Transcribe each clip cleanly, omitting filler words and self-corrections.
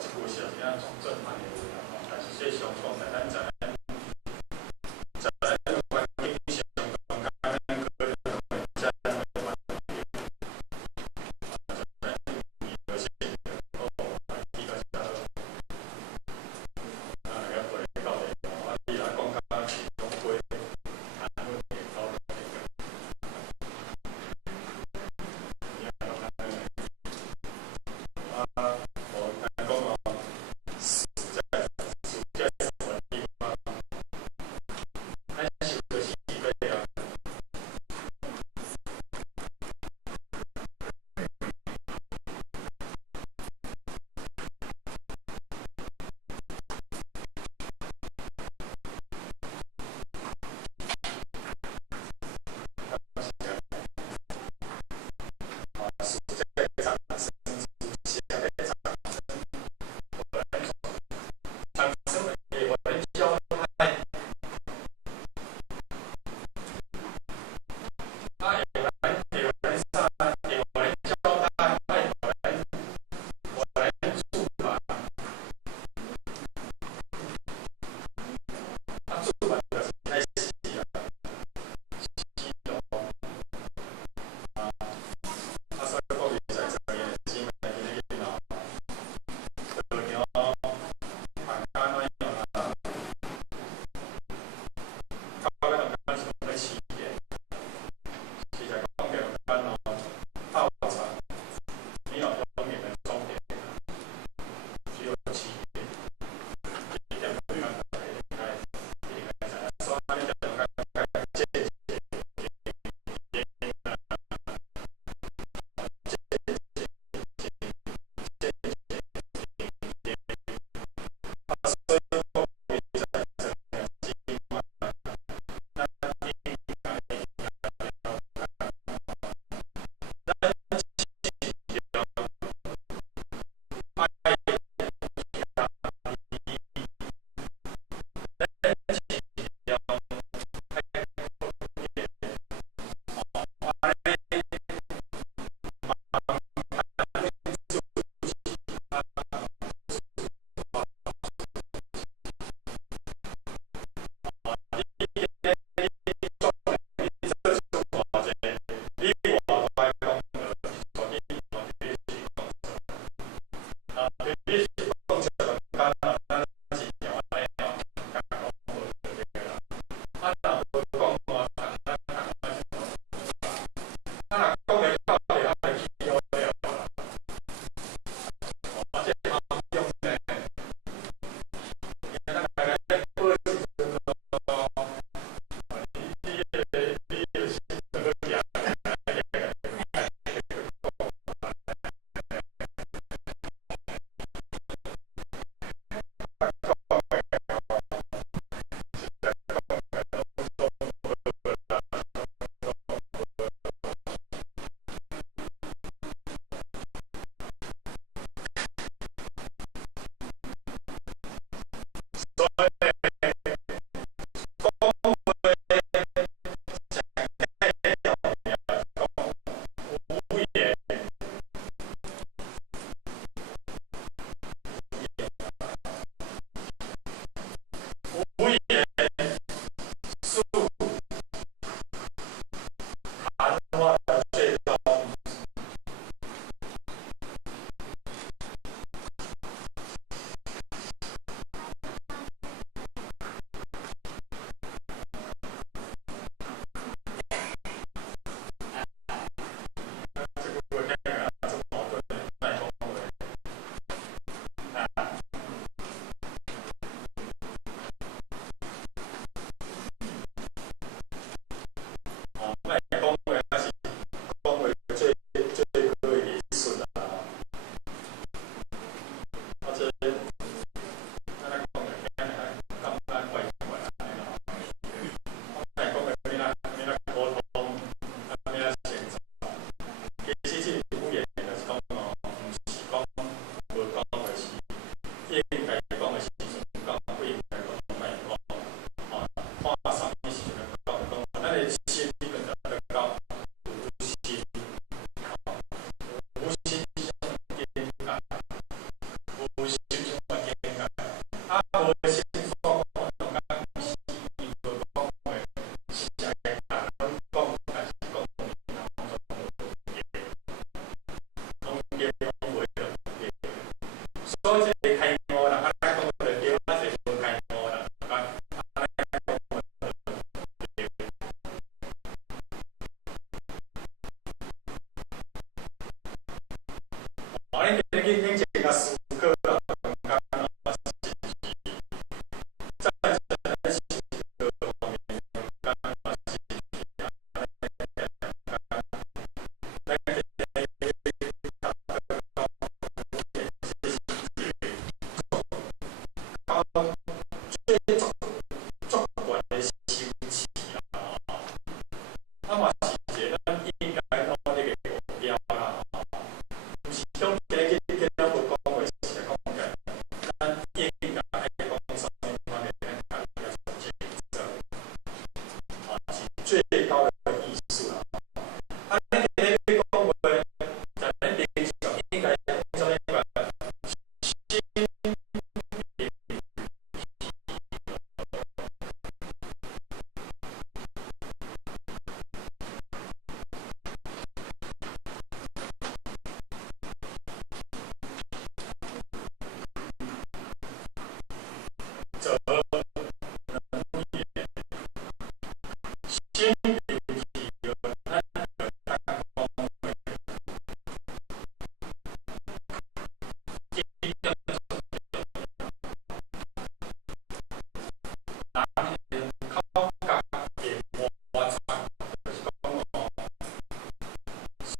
一句是怎样从正反的话啦，但是这上讲在咱在咱环境上讲，咱个人在环境，咱有些哦，比较下好，要回到的，你来讲讲其中会谈论的到的我讲哦。足悬的收市啦，啊嘛是一个咱应该努力的目标啦，毋是讲今日咱要讲话是来讲个，咱应该爱讲什么方面咱家己要做抉择，啊是最高的艺术啦。啊，咱今日要讲话，在咱平常应该讲什么个？则能也，先平体有咱的单方位，第一个人口角的摩擦，就是讲哦，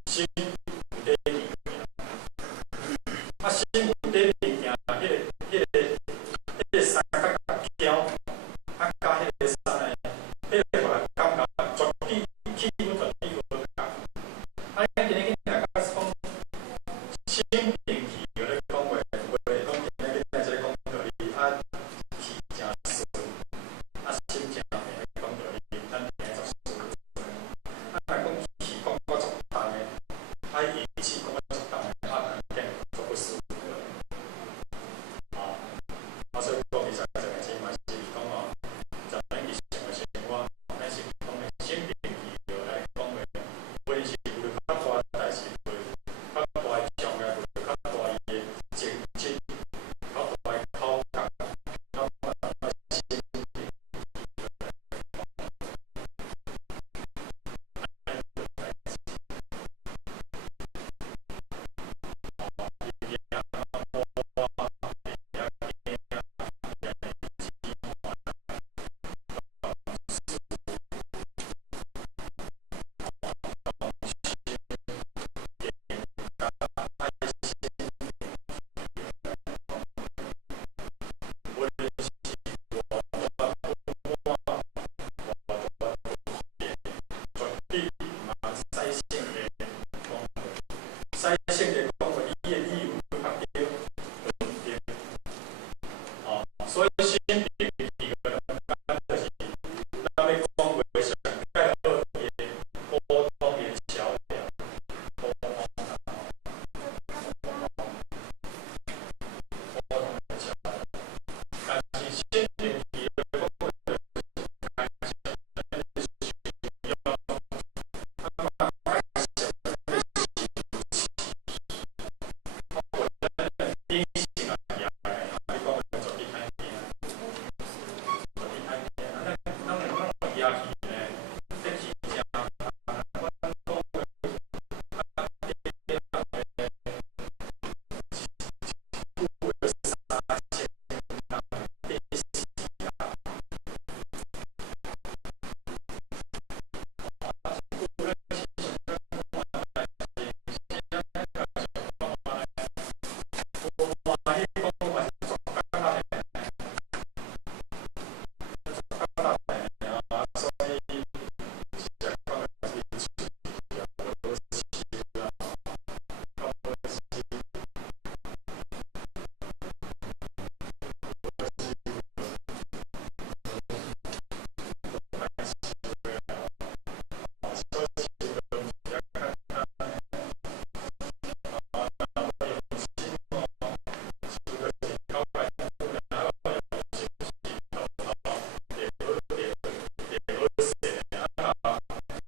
心有得力，啊心有得力件，迄个三角条，啊加迄个三个，迄个互人感觉绝对气氛绝对无共。啊，咱今日去大家讲心平气和咧讲话，袂讲今日在这讲道理，啊气真顺，啊心真平咧讲道理，咱今日做事。啊，若讲气讲到足重的，啊语气讲到足重的，啊肯定做不舒服。所以讲，其实这个钱嘛是讲哦，在咱日常的生活，咱是讲的心平气和来讲的，无论是有较大的代志，有较大的障碍，有较大的争执，较大的口角，较大的心平气和来使性的讲话，伊的理由确定稳定，所以心平